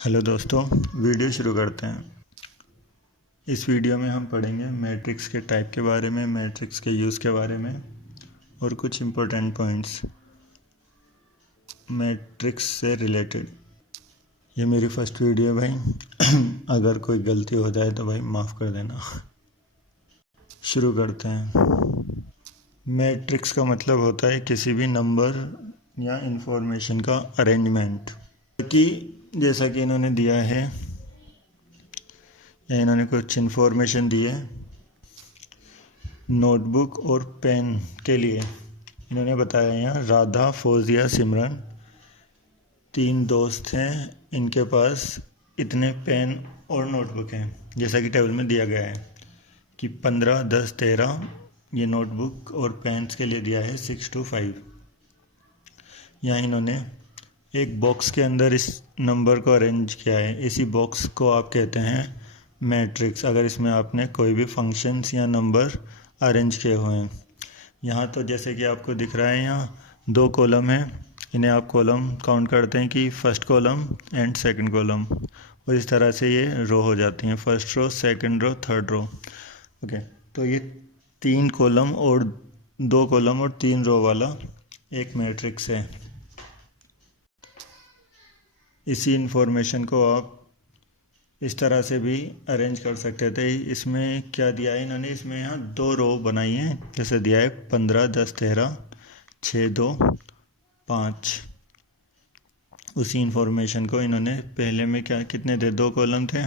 Hello दोस्तों, video शुरू करते हैं। इस वीडियो में हम पढ़ेंगे मैट्रिक्स के टाइप के बारे में, मैट्रिक्स के यूज़ के बारे में और कुछ इम्पोर्टेंट पॉइंट्स मैट्रिक्स से रिलेटेड। ये मेरी फर्स्ट वीडियो है भाई अगर कोई गलती हो जाए तो भाई माफ़ कर देना। शुरू करते हैं। मैट्रिक्स का मतलब होता है किसी भी नंबर या इंफॉर्मेशन का अरेंजमेंट। कि जैसा कि इन्होंने दिया है या इन्होंने कुछ इन्फॉर्मेशन दी है नोटबुक और पेन के लिए। इन्होंने बताया यहाँ राधा, फौजिया, सिमरन 3 दोस्त हैं, इनके पास इतने पेन और नोटबुक हैं। जैसा कि टेबल में दिया गया है कि 15, 10, 13 ये नोटबुक और पेन्स के लिए दिया है 6 to 5। यहाँ इन्होंने एक बॉक्स के अंदर इस नंबर को अरेंज किया है। इसी बॉक्स को आप कहते हैं मैट्रिक्स, अगर इसमें आपने कोई भी फंक्शंस या नंबर अरेंज किए हुए हैं। यहाँ तो जैसे कि आपको दिख रहा है, यहाँ 2 कॉलम हैं, इन्हें आप कॉलम काउंट करते हैं कि first column and second column, और इस तरह से ये रो हो जाती हैं, first row, second row, third row. Okay, तो ये 3 कॉलम और 2 कॉलम और 3 रो वाला एक मैट्रिक्स है। इसी इंफॉर्मेशन को आप इस तरह से भी अरेंज कर सकते थे। इसमें क्या दिया है इन्होंने, इसमें यहाँ 2 रो बनाई हैं। जैसे दिया है 15, 10, 13, 6, 2, 5। उसी इंफॉर्मेशन को इन्होंने पहले में क्या कितने थे, 2 कॉलम थे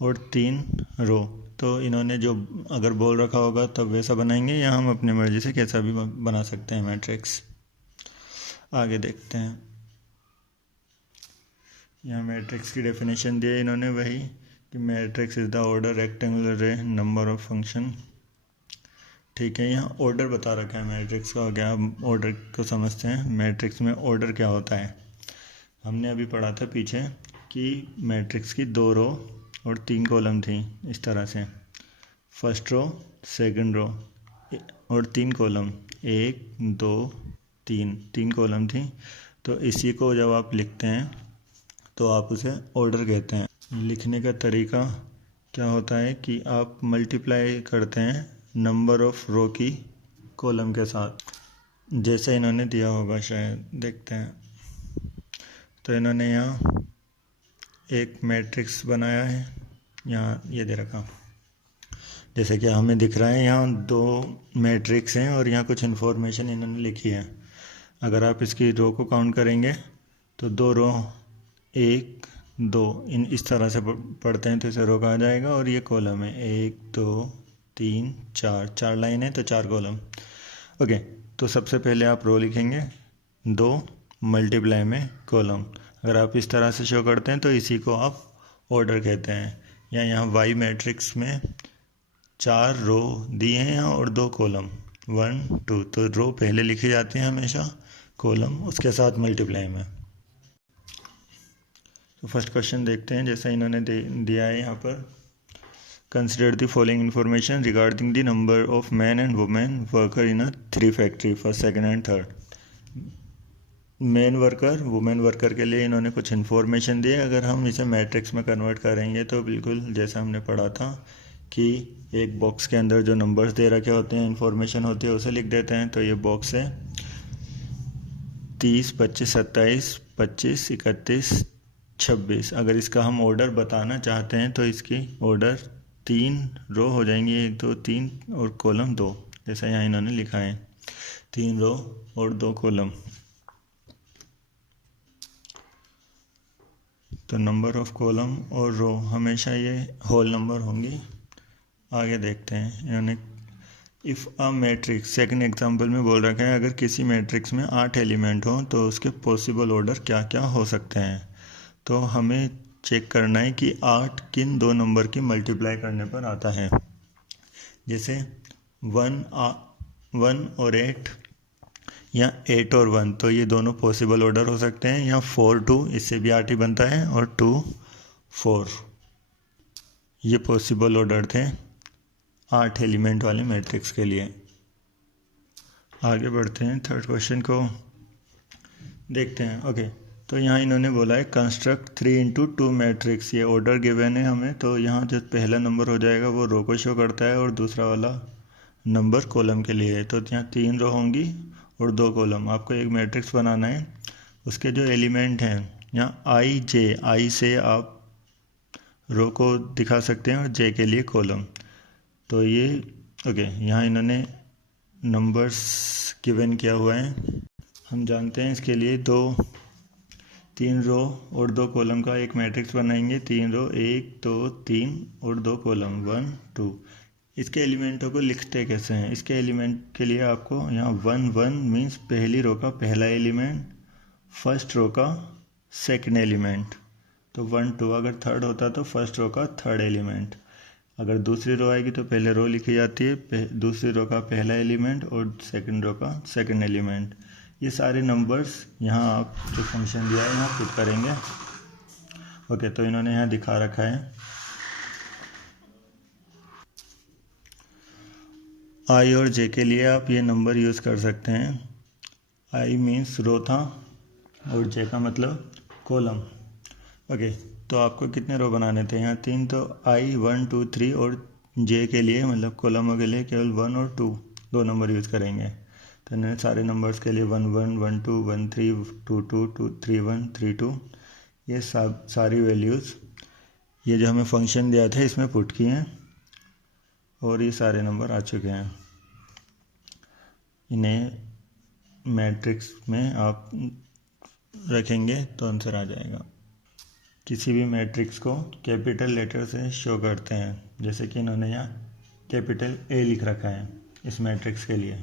और 3 रो। तो इन्होंने जो अगर बोल रखा होगा तब वैसा बनाएंगे, या हम अपनी मर्ज़ी से कैसा भी बना सकते हैं मैट्रिक्स। आगे देखते हैं। यहाँ मैट्रिक्स की डेफिनेशन दी है इन्होंने वही कि matrix is the order rectangular रे नंबर ऑफ फंक्शन। ठीक है, यहाँ ऑर्डर बता रखा है मैट्रिक्स का। क्या हम ऑर्डर को समझते हैं, मैट्रिक्स में ऑर्डर क्या होता है। हमने अभी पढ़ा था पीछे कि मैट्रिक्स की 2 रो और 3 कॉलम थी, इस तरह से फर्स्ट रो, सेकंड रो और 3 कॉलम, 1, 2, 3 कॉलम थी। तो इसी को जब आप लिखते हैं तो आप उसे ऑर्डर कहते हैं। लिखने का तरीका क्या होता है कि आप मल्टीप्लाई करते हैं नंबर ऑफ रो की कॉलम के साथ, जैसे इन्होंने दिया होगा शायद, देखते हैं। तो इन्होंने यहाँ एक मैट्रिक्स बनाया है, यहाँ ये दे रखा, जैसे कि हमें दिख रहा है यहाँ 2 मैट्रिक्स हैं और यहाँ कुछ इन्फॉर्मेशन इन्होंने लिखी है। अगर आप इसकी रो को काउंट करेंगे तो 2 रो, 1, 2 इन इस तरह से पढ़ते हैं तो इसे रो कहा जाएगा। और ये कॉलम है, 1, 2, 3, 4 लाइन है तो 4 कॉलम। ओके, तो सबसे पहले आप रो लिखेंगे, 2 मल्टीप्लाई में कॉलम। अगर आप इस तरह से शो करते हैं तो इसी को आप ऑर्डर कहते हैं। या यहाँ वाई मैट्रिक्स में 4 रो दिए हैं और 2 कॉलम, 1, 2, तो रो पहले लिखी जाती है हमेशा, कॉलम उसके साथ मल्टीप्लाई में। तो फर्स्ट क्वेश्चन देखते हैं, जैसा इन्होंने दिया है यहाँ पर। Consider the following information regarding the number of man and women worker in a 3 factory, first, second and third. Man worker, women worker के लिए इन्होंने कुछ इन्फॉर्मेशन दी है। अगर हम इसे मैट्रिक्स में कन्वर्ट करेंगे तो बिल्कुल जैसा हमने पढ़ा था कि एक बॉक्स के अंदर जो नंबर्स दे रखे होते हैं, इन्फॉर्मेशन होती है, उसे लिख देते हैं। तो ये बॉक्स है 30, 25, 27, 25, 31, 26। अगर इसका हम ऑर्डर बताना चाहते हैं तो इसकी ऑर्डर 3 रो हो जाएंगी, 1, 2, 3 और कॉलम 2, जैसा यहाँ इन्होंने लिखा है, 3 रो और 2 कॉलम। तो नंबर ऑफ कॉलम और रो हमेशा ये होल नंबर होंगी। आगे देखते हैं इन्होंने, if a matrix, second example में बोल रखा है अगर किसी मैट्रिक्स में 8 एलिमेंट हो तो उसके पॉसिबल ऑर्डर क्या क्या हो सकते हैं। तो हमें चेक करना है कि 8 किन 2 नंबर की मल्टीप्लाई करने पर आता है। जैसे 1 और 8 या 8 और 1, तो ये दोनों पॉसिबल ऑर्डर हो सकते हैं। या 4, 2, इससे भी 8 ही बनता है, और 2, 4, ये पॉसिबल ऑर्डर थे 8 एलिमेंट वाले मैट्रिक्स के लिए। आगे बढ़ते हैं, थर्ड क्वेश्चन को देखते हैं। ओके, तो यहाँ इन्होंने बोला है कंस्ट्रक्ट 3x2 मैट्रिक्स। ये ऑर्डर गिवन है हमें, तो यहाँ जो पहला नंबर हो जाएगा वो रो को शो करता है और दूसरा वाला नंबर कॉलम के लिए है। तो यहाँ 3 रो होंगी और 2 कॉलम। आपको एक मैट्रिक्स बनाना है, उसके जो एलिमेंट हैं यहाँ आई से आप रो को दिखा सकते हैं और जे के लिए कॉलम। तो ये ओके, यहाँ इन्होंने नंबर्स गिवन किया हुआ है। हम जानते हैं इसके लिए 3 रो और 2 कॉलम का एक मैट्रिक्स बनाएंगे। 3 रो 1 2 3 और 2 कॉलम 1 2। इसके एलिमेंटों को लिखते कैसे हैं? इसके एलिमेंट के लिए आपको यहाँ 1 1 मीन्स पहली रो का पहला एलिमेंट, फर्स्ट रो का सेकंड एलिमेंट। तो 1 2 अगर थर्ड होता तो फर्स्ट रो का थर्ड एलिमेंट। अगर दूसरी रो आएगी तो पहले रो लिखी जाती है, दूसरी रो का पहला एलिमेंट और सेकंड रो का सेकंड एलिमेंट। ये सारे नंबर्स यहाँ आप जो फंक्शन दिया है यहाँ पुट करेंगे। ओके, तो इन्होंने यहाँ दिखा रखा है। आई और जे के लिए आप ये नंबर यूज़ कर सकते हैं। आई मीन्स रो था और जे का मतलब कॉलम। ओके, तो आपको कितने रो बनाने थे? यहाँ 3, तो आई 1 2 3 और जे के लिए मतलब कॉलमों के लिए केवल 1 और 2 दो नंबर यूज़ करेंगे। तो इन्होंने सारे नंबर्स के लिए 1 1 1 2 1 3 2 2 2 3 1 3 2 ये सारी वैल्यूज़ ये जो हमें फंक्शन दिया था इसमें पुट किए हैं और ये सारे नंबर आ चुके हैं। इन्हें मैट्रिक्स में आप रखेंगे तो आंसर आ जाएगा। किसी भी मैट्रिक्स को कैपिटल लेटर से शो करते हैं, जैसे कि इन्होंने यहाँ कैपिटल ए लिख रखा है इस मैट्रिक्स के लिए।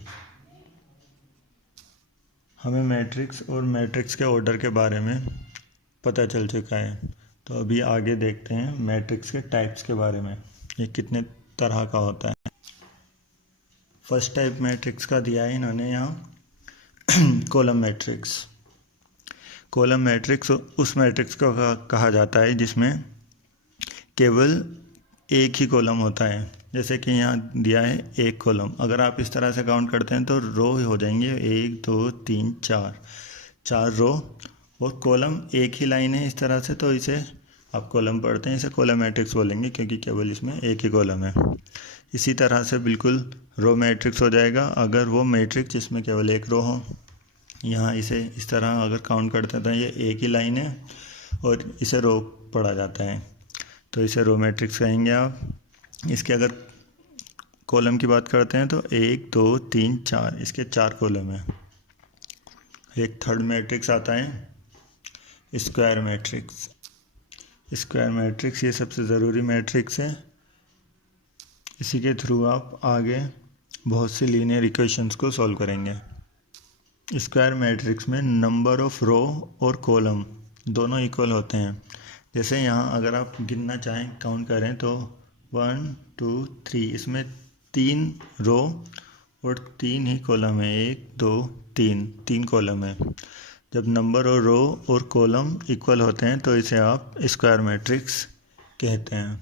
हमें मैट्रिक्स और मैट्रिक्स के ऑर्डर के बारे में पता चल चुका है। तो अभी आगे देखते हैं मैट्रिक्स के टाइप्स के बारे में, ये कितने तरह का होता है। फर्स्ट टाइप मैट्रिक्स का दिया है इन्होंने यहाँ कॉलम मैट्रिक्स। कॉलम मैट्रिक्स उस मैट्रिक्स को कहा जाता है जिसमें केवल एक ही कॉलम होता है। जैसे कि यहाँ दिया है एक कॉलम, अगर आप इस तरह से काउंट करते हैं तो रो हो जाएंगे 1 2 3 4 रो और कॉलम एक ही लाइन है इस तरह से, तो इसे आप कॉलम पढ़ते हैं, इसे कॉलम मैट्रिक्स बोलेंगे क्योंकि केवल इसमें एक ही कॉलम है। इसी तरह से बिल्कुल रो मैट्रिक्स हो जाएगा अगर वो मैट्रिक्स जिसमें केवल एक रो हो। यहाँ इसे इस तरह अगर काउंट करते हैं तो ये एक ही लाइन है और इसे रो पढ़ा जाता है, तो इसे रो मैट्रिक्स कहेंगे आप। इसके अगर कॉलम की बात करते हैं तो 1 2 3 4 इसके 4 कॉलम हैं। एक थर्ड मैट्रिक्स आता है स्क्वायर मैट्रिक्स। स्क्वायर मैट्रिक्स ये सबसे ज़रूरी मैट्रिक्स है, इसी के थ्रू आप आगे बहुत सी लीनियर इक्वेशंस को सॉल्व करेंगे। स्क्वायर मैट्रिक्स में नंबर ऑफ रो और कॉलम दोनों इक्वल होते हैं। जैसे यहाँ अगर आप गिनना चाहें, काउंट करें तो 1 2 3 इसमें 3 रो और 3 ही कॉलम है। 1 2 3 कॉलम है। जब नंबर और रो और कॉलम इक्वल होते हैं तो इसे आप स्क्वायर मैट्रिक्स कहते हैं।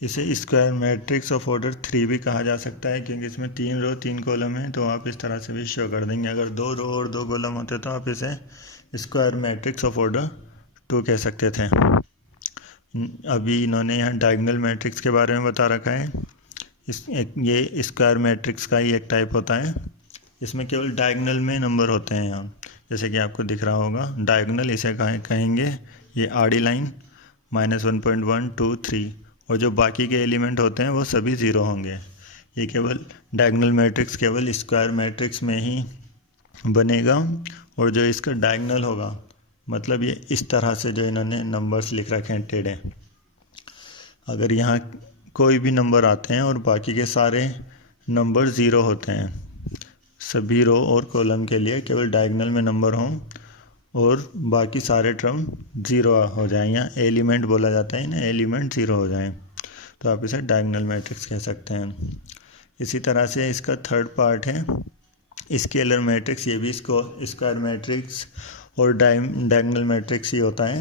इसे स्क्वायर मैट्रिक्स ऑफ ऑर्डर 3 भी कहा जा सकता है क्योंकि इसमें 3 रो 3 कॉलम है, तो आप इस तरह से भी शो कर देंगे। अगर 2 रो और 2 कॉलम होते तो आप इसे स्क्वायर मैट्रिक्स ऑफ ऑर्डर 2 कह सकते थे। अभी इन्होंने यहाँ डायगोनल मैट्रिक्स के बारे में बता रखा है। ये स्क्वायर मैट्रिक्स का ही एक टाइप होता है। इसमें केवल डायगोनल में नंबर होते हैं यहाँ, जैसे कि आपको दिख रहा होगा डायगोनल इसे कहेंगे। ये आड़ी लाइन -1.1 2 3 और जो बाकी के एलिमेंट होते हैं वो सभी ज़ीरो होंगे। ये केवल डायगोनल मैट्रिक्स केवल स्क्वायर मैट्रिक्स में ही बनेगा और जो इसका डायगोनल होगा मतलब ये इस तरह से जो इन्होंने नंबर्स लिख रखे हैं टेढ़े, अगर यहाँ कोई भी नंबर आते हैं और बाकी के सारे नंबर ज़ीरो होते हैं, सभी रो और कॉलम के लिए केवल डायगोनल में नंबर हों और बाकी सारे टर्म ज़ीरो हो जाएं या एलिमेंट बोला जाता है इन्हें, एलिमेंट ज़ीरो हो जाएं, तो आप इसे डायगोनल मैट्रिक्स कह सकते हैं। इसी तरह से इसका थर्ड पार्ट है स्केलर मैट्रिक्स। ये भी इसको स्क्वायर मैट्रिक्स और डायगोनल मैट्रिक्स ही होता है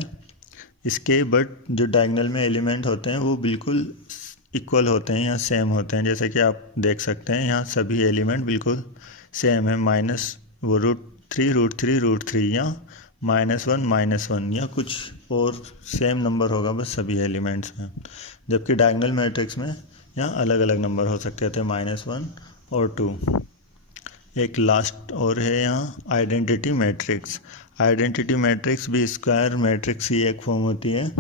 इसके, बट जो डायगोनल में एलिमेंट होते हैं वो बिल्कुल इक्वल होते हैं या सेम होते हैं। जैसे कि आप देख सकते हैं यहाँ सभी एलिमेंट बिल्कुल सेम है, -√3 √3 √3 या -1 या कुछ और सेम नंबर होगा बस सभी एलिमेंट्स में, जबकि डायगोनल मैट्रिक्स में यहाँ अलग अलग नंबर हो सकते थे, -1 और 2। एक लास्ट और है यहाँ आइडेंटिटी मैट्रिक्स। आइडेंटिटी मैट्रिक्स भी स्क्वायर मैट्रिक्स की एक फॉर्म होती है।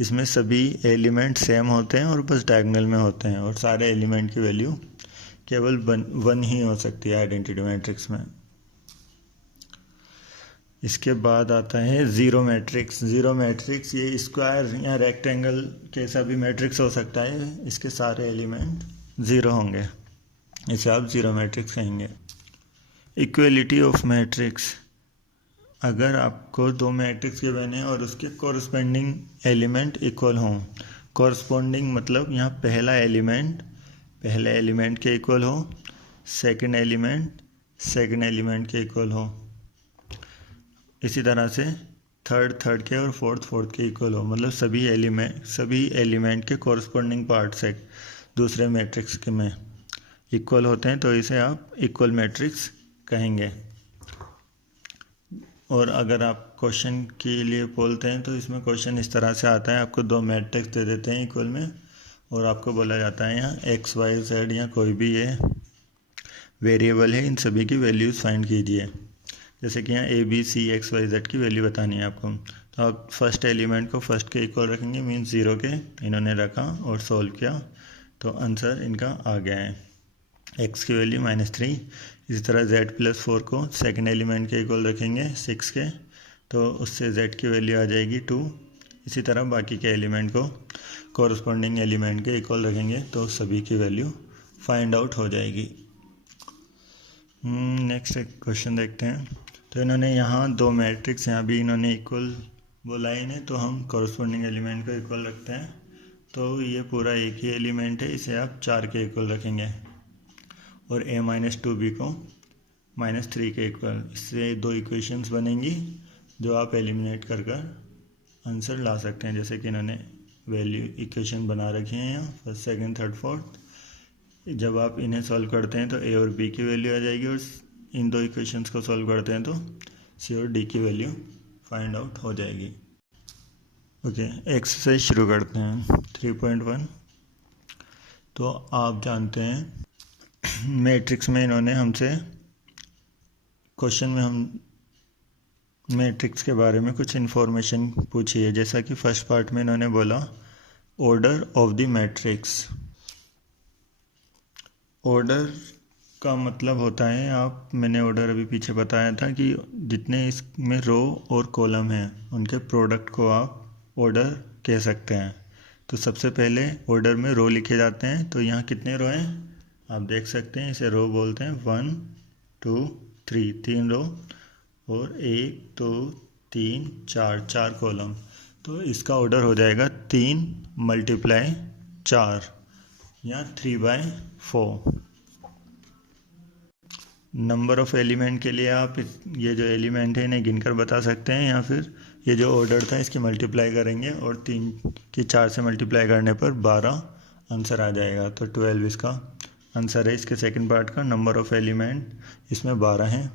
इसमें सभी एलिमेंट सेम होते हैं और बस डायगोनल में होते हैं, और सारे एलिमेंट की वैल्यू केवल वन ही हो सकती है आइडेंटिटी मैट्रिक्स में। इसके बाद आता है ज़ीरो मैट्रिक्स। ज़ीरो मैट्रिक्स ये स्क्वायर या रेक्टेंगल कैसा भी मैट्रिक्स हो सकता है, इसके सारे एलिमेंट ज़ीरो होंगे, इसे आप ज़ीरो मैट्रिक्स कहेंगे। इक्वलिटी ऑफ मैट्रिक्स, अगर आपको दो मैट्रिक्स गिवन है और उसके कॉरस्पॉन्डिंग एलिमेंट इक्वल हों। कॉरस्पॉन्डिंग मतलब यहाँ पहले एलिमेंट के इक्वल हो, सेकंड एलिमेंट के इक्वल हो, इसी तरह से थर्ड के और फोर्थ के इक्वल हो, मतलब सभी एलिमेंट के कॉरस्पॉन्डिंग पार्ट्स है दूसरे मैट्रिक्स के में इक्वल होते हैं, तो इसे आप इक्वल मैट्रिक्स कहेंगे। और अगर आप क्वेश्चन के लिए बोलते हैं तो इसमें क्वेश्चन इस तरह से आता है, आपको दो मैट्रिक्स दे देते हैं इक्वल में, और आपको बोला जाता है यहाँ x, y, z या कोई भी ये वेरिएबल है, इन सभी की वैल्यूज़ फाइंड कीजिए। जैसे कि यहाँ a, b, c, x, y, z की वैल्यू बतानी है आपको, तो आप फर्स्ट एलिमेंट को फर्स्ट के इक्वल रखेंगे, मीन्स 0 के इन्होंने रखा और सॉल्व किया, तो आंसर इनका आ गया है x की वैल्यू -3। इसी तरह z+4 को सेकंड एलिमेंट के इक्वल रखेंगे 6 के, तो उससे z की वैल्यू आ जाएगी 2। इसी तरह बाकी के एलिमेंट को कॉरस्पॉन्डिंग एलिमेंट के इक्वल रखेंगे तो सभी की वैल्यू फाइंड आउट हो जाएगी। नेक्स्ट एक क्वेश्चन देखते हैं। तो इन्होंने यहाँ दो मैट्रिक्स यहाँ भी इन्होंने इक्वल बोला है इन्हें, तो हम कॉरस्पॉन्डिंग एलिमेंट को इक्वल रखते हैं, तो ये पूरा एक ही एलिमेंट है, इसे आप 4 के इक्वल रखेंगे, और a-2b को -3 के इक्वल। इससे दो इक्वेशंस बनेंगी जो आप एलिमिनेट कर आंसर ला सकते हैं। जैसे कि इन्होंने वैल्यू इक्वेशन बना रखी है यहाँ फर्स्ट, सेकंड, थर्ड, फोर्थ। जब आप इन्हें सॉल्व करते हैं तो a और b की वैल्यू आ जाएगी, और इन दो इक्वेशंस को सॉल्व करते हैं तो c और d की वैल्यू फाइंड आउट हो जाएगी। ओके, एक्सरसाइज शुरू करते हैं 3.1। तो आप जानते हैं मैट्रिक्स में इन्होंने हमसे क्वेश्चन में हम मैट्रिक्स के बारे में कुछ इन्फॉर्मेशन पूछी है। जैसा कि फर्स्ट पार्ट में इन्होंने बोला order of the matrix. Order का मतलब होता है, मैंने ऑर्डर अभी पीछे बताया था कि जितने इसमें रो और कॉलम हैं उनके प्रोडक्ट को आप ऑर्डर कह सकते हैं। तो सबसे पहले ऑर्डर में रो लिखे जाते हैं, तो यहाँ कितने रो हैं आप देख सकते हैं, इसे रो बोलते हैं। 1 2 3, 3 रो, और 1 2 3 4 कॉलम। तो इसका ऑर्डर हो जाएगा 3 × 4 या 3/4। नंबर ऑफ एलिमेंट के लिए आप ये जो एलिमेंट है इन्हें गिनकर बता सकते हैं, या फिर ये जो ऑर्डर था इसकी मल्टीप्लाई करेंगे, और 3 की 4 से मल्टीप्लाई करने पर 12 आंसर आ जाएगा। तो 12 इसका आंसर है। इसके सेकंड पार्ट का नंबर ऑफ एलिमेंट इसमें 12 हैं।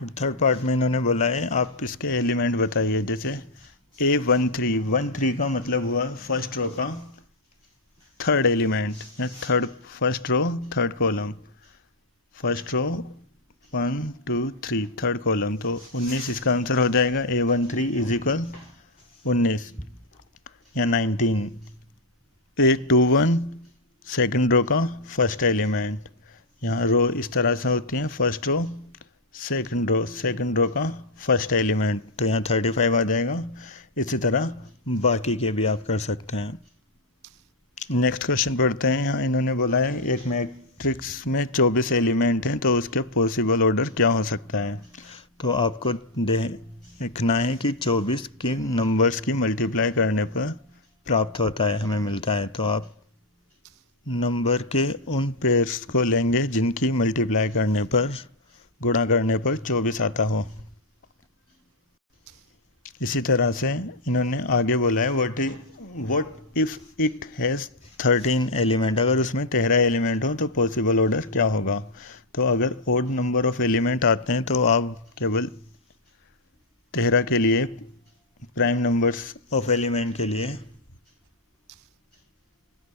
थर्ड पार्ट में इन्होंने बोला है आप इसके एलिमेंट बताइए। जैसे A13 का मतलब हुआ फर्स्ट रो का थर्ड एलिमेंट, या first row third column. First row 1 2 3 third column, तो 19 इसका आंसर हो जाएगा। A13 = 19 या 19। A21 सेकंड रो का फर्स्ट एलिमेंट। यहाँ रो इस तरह से होती हैं, फर्स्ट रो सेकंड रो का फर्स्ट एलिमेंट, तो यहाँ 35 आ जाएगा। इसी तरह बाकी के भी आप कर सकते हैं। नेक्स्ट क्वेश्चन पढ़ते हैं। यहाँ इन्होंने बोला है एक मैट्रिक्स में 24 एलिमेंट हैं, तो उसके पॉसिबल ऑर्डर क्या हो सकता है। तो आपको देखना है कि 24 की नंबर्स की मल्टीप्लाई करने पर प्राप्त होता है, हमें मिलता है। तो आप नंबर के उन पेयर्स को लेंगे जिनकी मल्टीप्लाई करने पर, गुणा करने पर 24 आता हो। इसी तरह से इन्होंने आगे बोला है what if it has 13 element. अगर उसमें 13 एलिमेंट हो तो पॉसिबल ऑर्डर क्या होगा। तो अगर ओड नंबर ऑफ एलिमेंट आते हैं तो आप केवल 13 के लिए प्राइम नंबर्स ऑफ एलिमेंट के लिए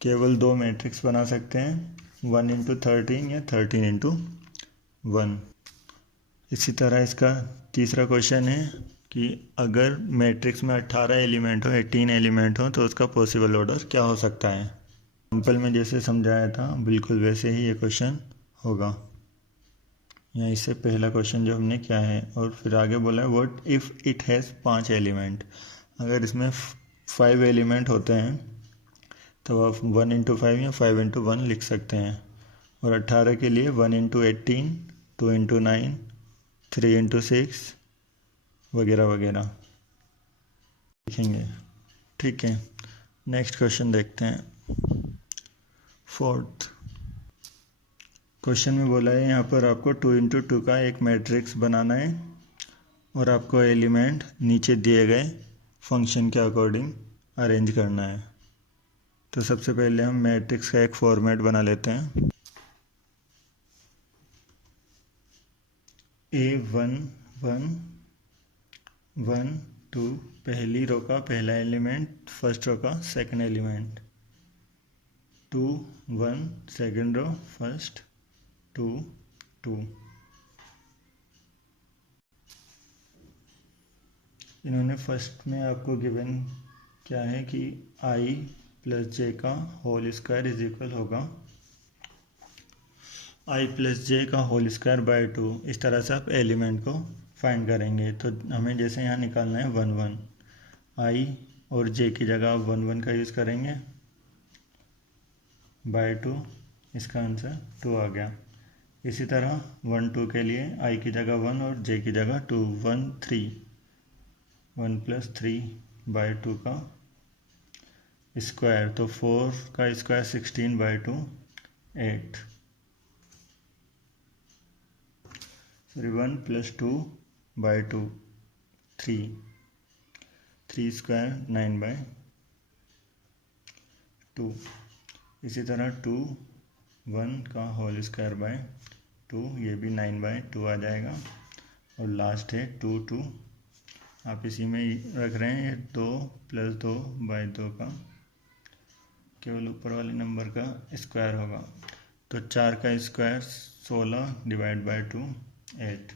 केवल 2 मैट्रिक्स बना सकते हैं, 1 × 13 या 13 × 1। इसी तरह इसका तीसरा क्वेश्चन है कि अगर मैट्रिक्स में 18 एलिमेंट हो, 18 एलिमेंट हो, तो उसका पॉसिबल ऑर्डर क्या हो सकता है। एग्जाम्पल में जैसे समझाया था बिल्कुल वैसे ही ये क्वेश्चन होगा। यहाँ इससे पहला क्वेश्चन जो हमने किया है, और फिर आगे बोला है what if it has 5 element. अगर इसमें 5 एलिमेंट होते हैं तो आप 1 × 5 या 5 × 1 लिख सकते हैं। और 18 के लिए 1 × 18, 2 × 9, 3 × 6 वगैरह वगैरह लिखेंगे। ठीक है, नेक्स्ट क्वेश्चन देखते हैं। फोर्थ क्वेश्चन में बोला है यहाँ पर आपको 2 × 2 का एक मैट्रिक्स बनाना है और आपको एलिमेंट नीचे दिए गए फंक्शन के अकॉर्डिंग अरेंज करना है। तो सबसे पहले हम मैट्रिक्स का एक फॉर्मेट बना लेते हैं। A1 1 1 2 पहली रो का पहला एलिमेंट, फर्स्ट रो का second element, 2 1 second row first, 2 2। इन्होंने फर्स्ट में आपको गिवन क्या है कि i + j का होल स्क्वायर इज इक्वल होगा i + j का होल स्क्वायर बाय 2। इस तरह से आप एलिमेंट को फाइंड करेंगे। तो हमें जैसे यहाँ निकालना है 1 1, i और j की जगह आप 1 1 का यूज़ करेंगे, बाय 2, इसका आंसर 2 आ गया। इसी तरह 1 2 के लिए i की जगह 1 और j की जगह 2, 1 3, 1 + 3 बाय 2 का स्क्वायर, तो 4 का square 16 by 2 8, sorry 1 + 2 by 2 3, 3 square 9 by 2। इसी तरह 2 1 का होल स्क्वायर बाय 2, ये भी 9 बाय 2 आ जाएगा। और लास्ट है 2 2, आप इसी में रख रहे हैं, 2 + 2 बाय 2 का केवल ऊपर वाले नंबर का स्क्वायर होगा। तो 4 का स्क्वायर 16 डिवाइड बाय 2 8।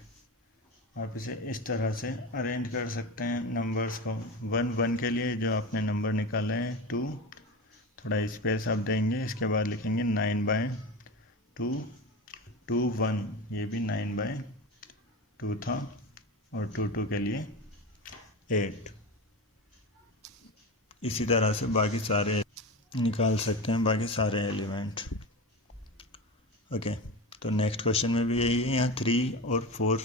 आप इसे इस तरह से अरेंज कर सकते हैं नंबर्स को। 1 1 के लिए जो आपने नंबर निकाला है 2, थोड़ा स्पेस आप देंगे, इसके बाद लिखेंगे 9 बाय 2 2 1, ये भी 9 बाय 2 था, और 2 2 के लिए 8। इसी तरह से बाकी सारे निकाल सकते हैं, बाकी सारे एलिमेंट। ओके, तो नेक्स्ट क्वेश्चन में भी यही है। यहाँ 3 और 4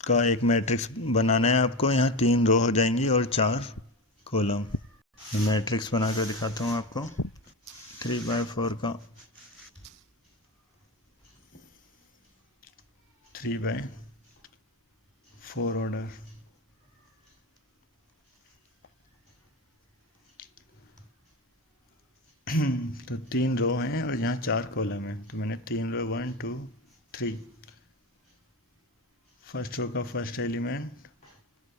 का एक मैट्रिक्स बनाना है आपको। यहाँ 3 रो हो जाएंगी और 4 कॉलम। मैट्रिक्स बना कर दिखाता हूँ आपको। 3/4 का 3/4 ऑर्डर, तो 3 रो हैं और यहाँ 4 कॉलम हैं। तो मैंने 3 रो 1 2 3, फर्स्ट रो का फर्स्ट एलिमेंट,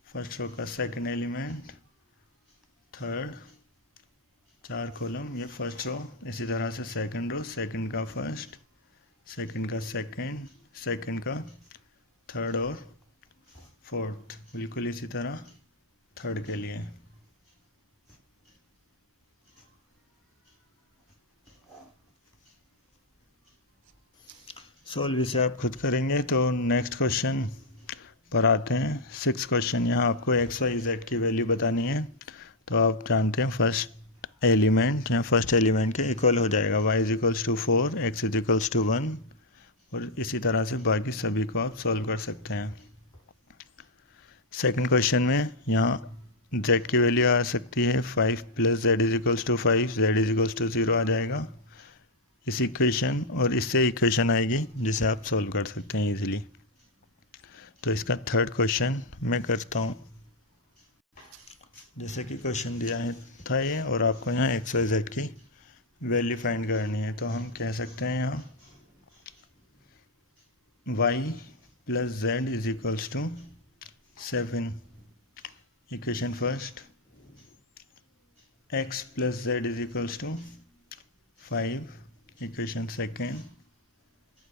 फर्स्ट रो का सेकंड एलिमेंट, थर्ड, 4 कॉलम, ये फर्स्ट रो। इसी तरह से सेकंड रो, सेकंड का फर्स्ट, सेकंड का सेकंड, सेकंड का थर्ड और फोर्थ। बिल्कुल इसी तरह थर्ड के लिए। सॉल्व इसे आप खुद करेंगे। तो नेक्स्ट क्वेश्चन पर आते हैं। 6 क्वेश्चन। यहाँ आपको एक्स वाई जेड की वैल्यू बतानी है। तो आप जानते हैं फर्स्ट एलिमेंट या फर्स्ट एलिमेंट के इक्वल हो जाएगा। y = 4, x = 1, और इसी तरह से बाकी सभी को आप सॉल्व कर सकते हैं। सेकंड क्वेश्चन में यहाँ z की वैल्यू आ सकती है 5 + z = 5, z = 0 आ जाएगा इस इक्वेशन, और इससे इक्वेशन आएगी जिसे आप सॉल्व कर सकते हैं इजीली। तो इसका थर्ड क्वेश्चन मैं करता हूँ। जैसे कि क्वेश्चन दिया है था ये, और आपको यहाँ एक्स वाई जेड की वैल्यू फाइंड करनी है। तो हम कह सकते हैं यहाँ y + z = 7 equation first, x plus Z is equals to 5 equation second,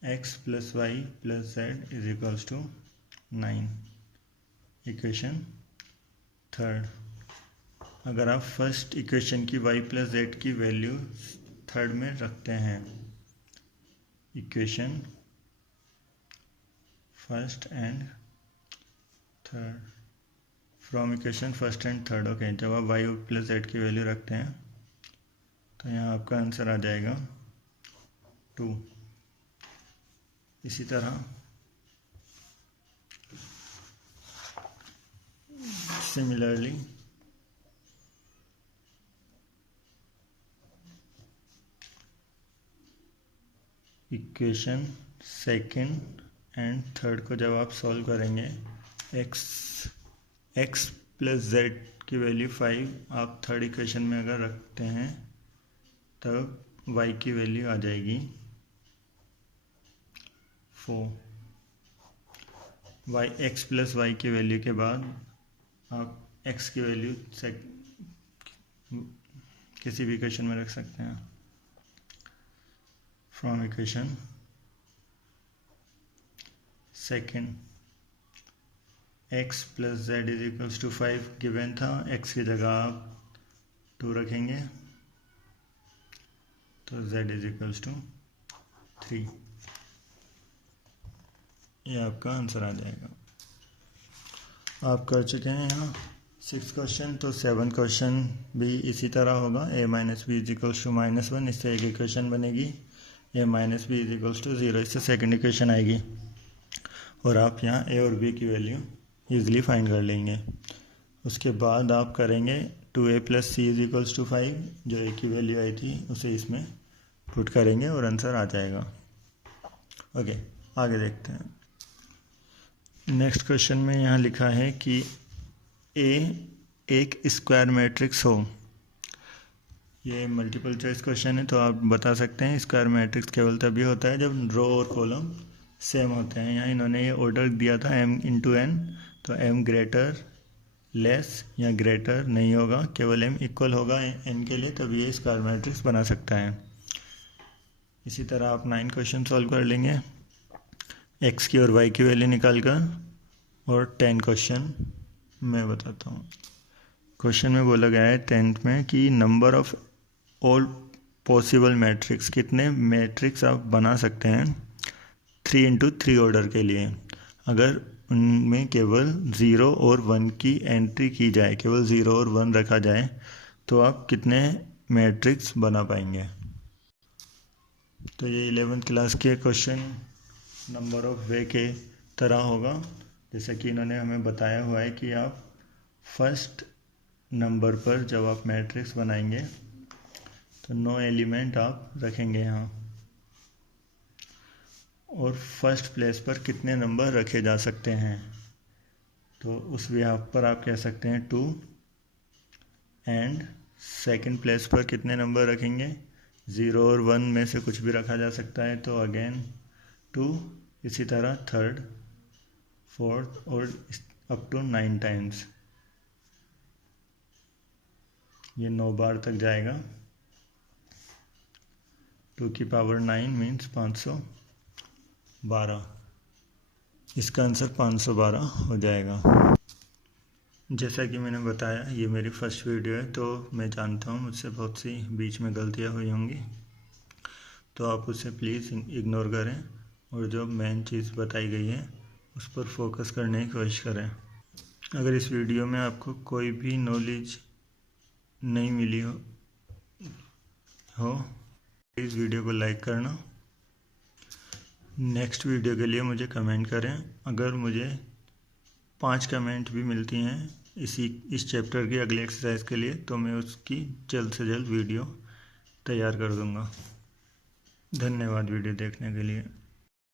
x plus Y plus Z is equals to 9 equation third. अगर आप फर्स्ट इक्वेशन की y प्लस जेड की वैल्यू थर्ड में रखते हैं, equation first and third, from equation first and third, okay, जब आप y plus Z की वैल्यू रखते हैं तो यहाँ आपका आंसर आ जाएगा 2। इसी तरह similarly equation second and third को जब आप सॉल्व करेंगे, x प्लस जेड की वैल्यू 5 आप थर्ड इक्वेशन में अगर रखते हैं तब y की वैल्यू आ जाएगी 4। x प्लस वाई की वैल्यू के बाद आप x की वैल्यू किसी भी इक्वेशन में रख सकते हैं, from equation second x plus Z is equals to 5 given था, x की जगह आप 2 रखेंगे तो z इज इक्वल्स टू 3, ये आपका आंसर आ जाएगा। आप कर चुके हैं यहाँ 6 क्वेश्चन, तो 7 क्वेश्चन भी इसी तरह होगा। a minus B is equals to -1, इससे एक इक्वेशन बनेगी, a minus B is equals to 0, इससे सेकेंड इक्वेशन आएगी और आप यहाँ a और b की वैल्यू ईजिली फाइंड कर लेंगे। उसके बाद आप करेंगे 2a plus C is equals to 5, जो a की वैल्यू आई थी उसे इसमें पुट करेंगे और आंसर आ जाएगा। ओके, आगे देखते हैं। नेक्स्ट क्वेश्चन में यहाँ लिखा है कि a एक स्क्वायर मैट्रिक्स हो। ये मल्टीपल चॉइस क्वेश्चन है, तो आप बता सकते हैं स्क्वायर मैट्रिक्स केवल तभी होता है जब रो और कॉलम सेम होते हैं। यहाँ इन्होंने ये ऑर्डर दिया था m इंटू n, तो m ग्रेटर लेस या ग्रेटर नहीं होगा, केवल m इक्वल होगा n के लिए, तभी ये स्क्वायर मैट्रिक्स बना सकता है। इसी तरह आप 9 क्वेश्चन सॉल्व कर लेंगे x की और y की वैल्यू निकाल कर, और 10 क्वेश्चन मैं बताता हूँ। क्वेश्चन में बोला गया है 10th में कि number of all possible matrix, कितने मैट्रिक्स आप बना सकते हैं 3 इंटू 3 ऑर्डर के लिए। अगर उनमें केवल 0 और 1 की एंट्री की जाए, केवल 0 और 1 रखा जाए, तो आप कितने मैट्रिक्स बना पाएंगे। तो ये 11th क्लास के क्वेश्चन नंबर ऑफ वे के तरह होगा, जैसे कि इन्होंने हमें बताया हुआ है कि आप फर्स्ट नंबर पर जब आप मैट्रिक्स बनाएंगे तो 9 एलिमेंट आप रखेंगे यहाँ, और फर्स्ट प्लेस पर कितने नंबर रखे जा सकते हैं, तो उस बिहाफ पर आप कह सकते हैं 2, एंड सेकंड प्लेस पर कितने नंबर रखेंगे, 0 और 1 में से कुछ भी रखा जा सकता है, तो अगेन 2, इसी तरह थर्ड, फोर्थ और अप टू 9 टाइम्स, ये 9 बार तक जाएगा। 2 की पावर 9 मीन्स 512, इसका आंसर 512 हो जाएगा। जैसा कि मैंने बताया ये मेरी फर्स्ट वीडियो है, तो मैं जानता हूँ मुझसे बहुत सी बीच में गलतियाँ हुई होंगी, तो आप उसे प्लीज़ इग्नोर करें और जो मेन चीज़ बताई गई है उस पर फोकस करने की कोशिश करें। अगर इस वीडियो में आपको कोई भी नॉलेज नहीं मिली हो प्लीज़ वीडियो को लाइक करना। नेक्स्ट वीडियो के लिए मुझे कमेंट करें। अगर मुझे 5 कमेंट भी मिलती हैं इस चैप्टर की अगले एक्सरसाइज के लिए, तो मैं उसकी जल्द से जल्द वीडियो तैयार कर दूंगा। धन्यवाद वीडियो देखने के लिए।